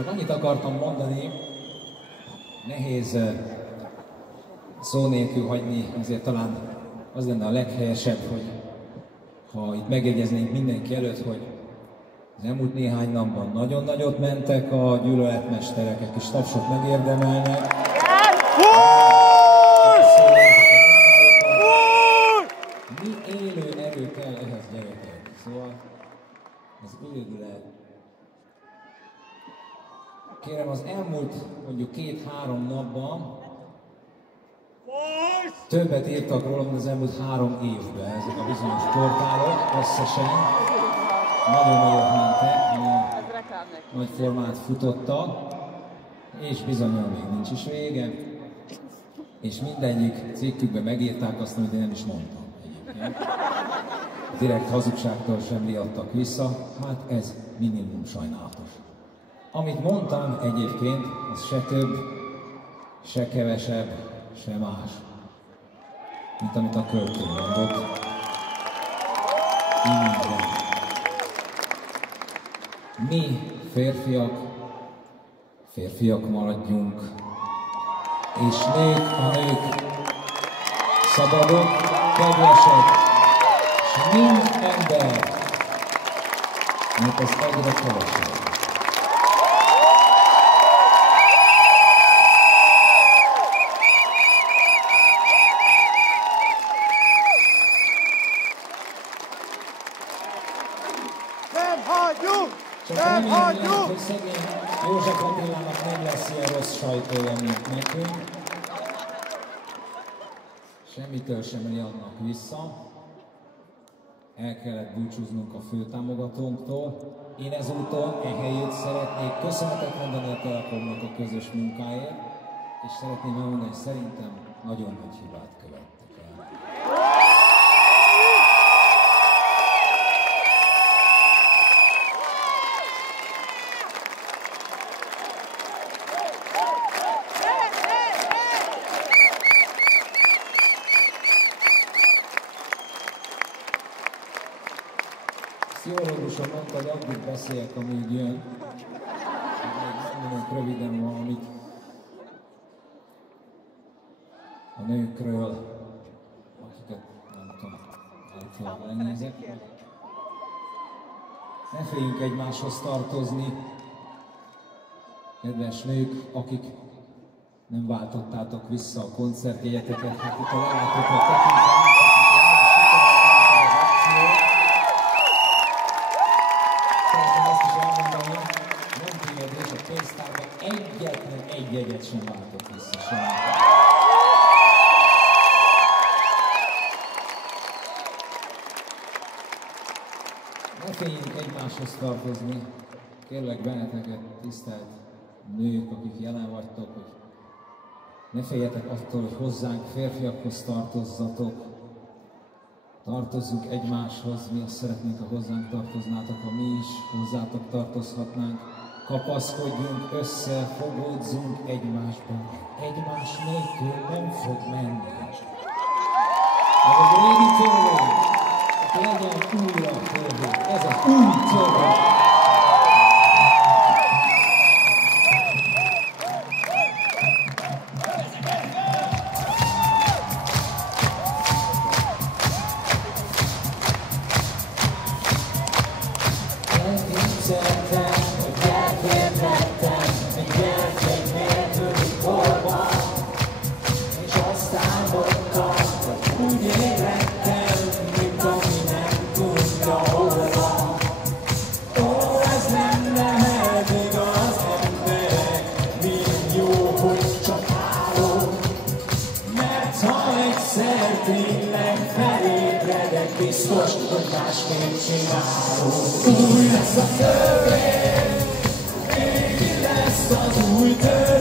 Csak annyit akartam mondani, nehéz szó nélkül hagyni, azért talán az lenne a leghelyesebb, hogy ha itt megjegyeznénk mindenki előtt, hogy az elmúlt néhány napban nagyon nagyot mentek a gyűlöletmesterek, egy kis tapsot megérdemelnek. Mi élő erő kell ehhez, gyerekek. Szóval ez üldölet. Kérem, az elmúlt mondjuk 2-3 napban többet írtak róla, mint az elmúlt 3 évben ezek a bizonyos portálok összesen. Nagyon nagyot mentek, nagy formát futottak, és bizonyan még nincs is vége. És mindegyik cikkükben megírták azt, amit én nem is mondtam egyébként. Direkt hazugságtól sem riadtak vissza, hát ez minimum sajnálatos. Amit mondtam egyébként, az se több, se kevesebb, se más, mint amit a költő mondott. Így. Mi férfiak maradjunk, és a nők szabadok, kedvesek, és mind ember, mert ez egyre kevesebb. Csak remélem, hogy szegény József Attilának nem lesz ilyen rossz sajtója, mint nekünk. Semmitől sem riadnak vissza. El kellett búcsúznunk a főtámogatónktól. Én ezúton ehelyett szeretnék köszönetet mondani a Telekomnak a közös munkáért, és szeretném elmondani, hogy szerintem nagyon nagy hibát követtek el. Pszichológusom mondta, hogy addig beszéljek, amíg jön. Még mondok röviden valamit a nőkről, akiket nem tudom, általában lenézek. Ne féljünk egymáshoz tartozni, kedves nők, akik nem váltottátok vissza a koncertjegyeteket, hát itt a lelátókat tekintve. Pénztárban egyetlen egy jegyet sem váltott vissza semmi. Ne féljünk egymáshoz tartozni. Kérlek benneteket, tisztelt nők, akik jelen vagytok, hogy ne féljetek attól, hogy hozzánk, férfiakhoz tartozzatok. Tartozzunk egymáshoz, mi azt szeretnénk, ha hozzánk tartoznátok, ha mi is hozzátok tartozhatnánk. Kapaszkodjunk össze, fogódzunk egymásban. Egymás nélkül nem fog menni. Ez egy régi törvény, hogy legyen újra törvény. Ez az új törvény. Biztos, hogy másképp csinálunk. Új lesz a törvény, végig lesz az új törvény.